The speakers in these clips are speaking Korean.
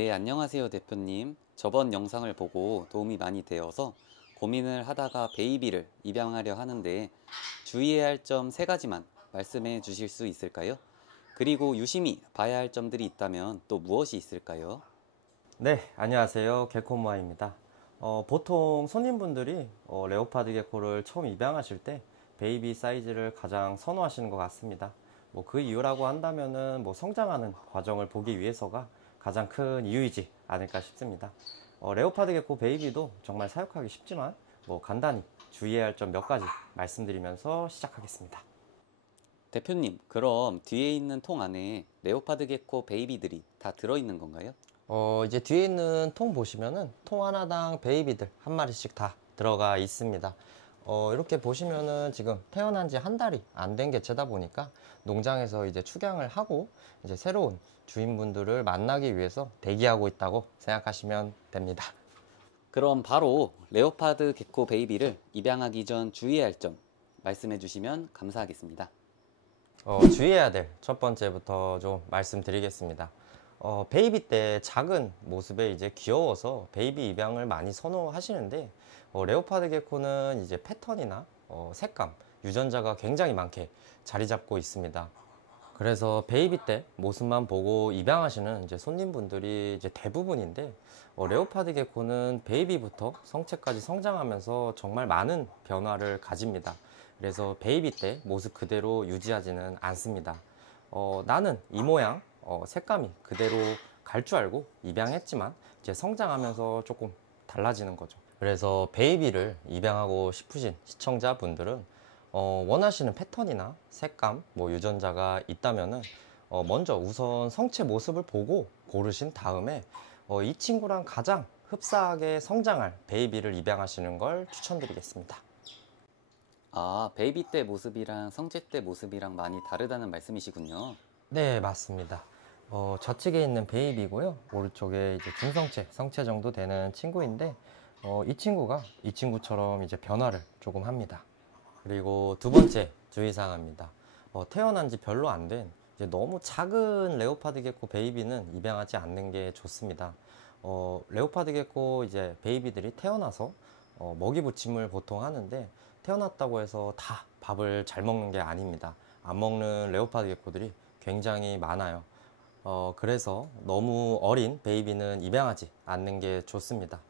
네, 안녕하세요, 대표님. 저번 영상을 보고 도움이 많이 되어서 고민을 하다가 베이비를 입양하려 하는데 주의해야 할 점 세 가지만 말씀해 주실 수 있을까요? 그리고 유심히 봐야 할 점들이 있다면 또 무엇이 있을까요? 네, 안녕하세요. 개코모아입니다. 보통 손님분들이 레오파드 개코를 처음 입양하실 때 베이비 사이즈를 가장 선호하시는 것 같습니다. 뭐 그 이유라고 한다면은 뭐 성장하는 과정을 보기 위해서가 가장 큰 이유이지 않을까 싶습니다. 레오파드 개코 베이비도 정말 사육하기 쉽지만 뭐 간단히 주의해야 할 점 몇 가지 말씀드리면서 시작하겠습니다. 대표님, 그럼 뒤에 있는 통 안에 레오파드 게코 베이비들이 다 들어있는 건가요? 이제 뒤에 있는 통 보시면은 통 하나당 베이비들 한 마리씩 다 들어가 있습니다. 이렇게 보시면은 지금 태어난 지 한 달이 안 된 개체다 보니까 농장에서 이제 축양을 하고 이제 새로운 주인분들을 만나기 위해서 대기하고 있다고 생각하시면 됩니다. 그럼 바로 레오파드 게코 베이비를 입양하기 전 주의해야 할 점 말씀해 주시면 감사하겠습니다. 주의해야 될 첫 번째부터 좀 말씀드리겠습니다. 베이비 때 작은 모습에 이제 귀여워서 베이비 입양을 많이 선호하시는데, 레오파드 게코는 이제 패턴이나 색감, 유전자가 굉장히 많게 자리 잡고 있습니다. 그래서 베이비 때 모습만 보고 입양하시는 이제 손님분들이 이제 대부분인데, 레오파드 게코는 베이비부터 성체까지 성장하면서 정말 많은 변화를 가집니다. 그래서 베이비 때 모습 그대로 유지하지는 않습니다. 나는 이 모양, 색감이 그대로 갈 줄 알고 입양했지만 이제 성장하면서 조금 달라지는 거죠. 그래서 베이비를 입양하고 싶으신 시청자분들은 원하시는 패턴이나 색감, 뭐 유전자가 있다면은 먼저 우선 성체 모습을 보고 고르신 다음에 이 친구랑 가장 흡사하게 성장할 베이비를 입양하시는 걸 추천드리겠습니다. 아, 베이비 때 모습이랑 성체 때 모습이랑 많이 다르다는 말씀이시군요. 네, 맞습니다. 좌측에 있는 베이비고요. 오른쪽에 이제 중성체, 성체 정도 되는 친구인데, 이 친구가 이 친구처럼 이제 변화를 조금 합니다. 그리고 두 번째 주의사항입니다. 태어난 지 별로 안 된 이제 너무 작은 레오파드 게코 베이비는 입양하지 않는 게 좋습니다. 레오파드 게코 이제 베이비들이 태어나서 먹이 부침을 보통 하는데, 태어났다고 해서 다 밥을 잘 먹는 게 아닙니다. 안 먹는 레오파드 게코들이 굉장히 많아요. 그래서 너무 어린 베이비는 입양하지 않는 게 좋습니다.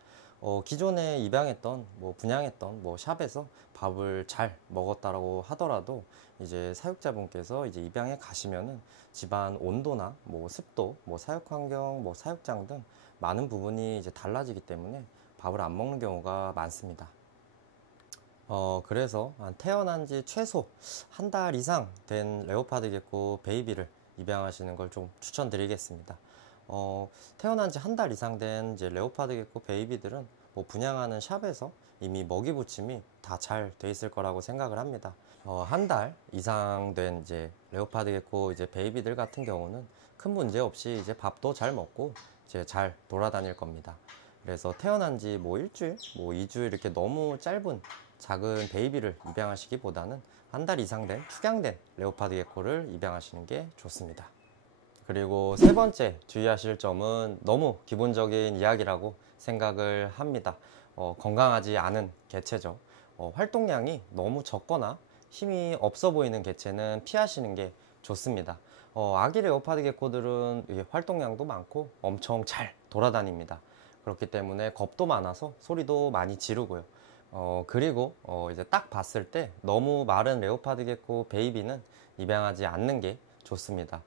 기존에 입양했던 뭐 분양했던 뭐 샵에서 밥을 잘 먹었다라고 하더라도 이제 사육자분께서 이제 입양해 가시면은 집안 온도나 뭐 습도, 뭐 사육 환경, 뭐 사육장 등 많은 부분이 이제 달라지기 때문에 밥을 안 먹는 경우가 많습니다. 그래서 태어난 지 최소 한 달 이상 된 레오파드 게코 베이비를 입양하시는 걸 좀 추천드리겠습니다. 태어난 지 한 달 이상 된 이제 레오파드 게코 베이비들은 뭐 분양하는 샵에서 이미 먹이 부침이 다 잘 돼 있을 거라고 생각을 합니다. 한 달 이상 된 이제 레오파드 게코 이제 베이비들 같은 경우는 큰 문제 없이 이제 밥도 잘 먹고 이제 잘 돌아다닐 겁니다. 그래서 태어난 지 뭐 일주일, 뭐 2주일 이렇게 너무 짧은 작은 베이비를 입양하시기보다는 한 달 이상 된 축양된 레오파드 게코를 입양하시는 게 좋습니다. 그리고 세 번째 주의하실 점은 너무 기본적인 이야기라고 생각을 합니다. 건강하지 않은 개체죠. 활동량이 너무 적거나 힘이 없어 보이는 개체는 피하시는 게 좋습니다. 아기 레오파드 게코들은 이게 활동량도 많고 엄청 잘 돌아다닙니다. 그렇기 때문에 겁도 많아서 소리도 많이 지르고요. 그리고 이제 딱 봤을 때 너무 마른 레오파드 게코 베이비는 입양하지 않는 게 좋습니다.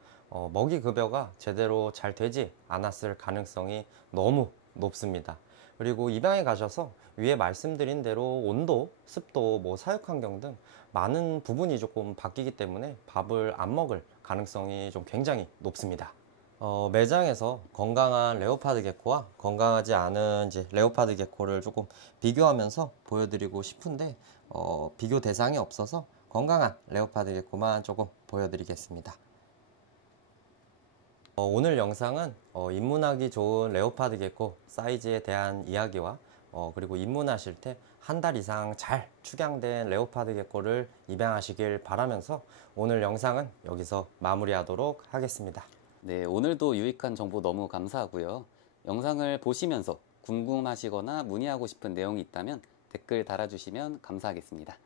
먹이 급여가 제대로 잘 되지 않았을 가능성이 너무 높습니다. 그리고 입양에 가셔서 위에 말씀드린 대로 온도, 습도, 뭐 사육 환경 등 많은 부분이 조금 바뀌기 때문에 밥을 안 먹을 가능성이 좀 굉장히 높습니다. 매장에서 건강한 레오파드 게코와 건강하지 않은 이제 레오파드 게코를 조금 비교하면서 보여드리고 싶은데, 비교 대상이 없어서 건강한 레오파드 게코만 조금 보여드리겠습니다. 오늘 영상은 입문하기 좋은 레오파드 게코 사이즈에 대한 이야기와 그리고 입문하실 때 한 달 이상 잘 축양된 레오파드 게코를 입양하시길 바라면서 오늘 영상은 여기서 마무리하도록 하겠습니다. 네, 오늘도 유익한 정보 너무 감사하고요. 영상을 보시면서 궁금하시거나 문의하고 싶은 내용이 있다면 댓글 달아주시면 감사하겠습니다.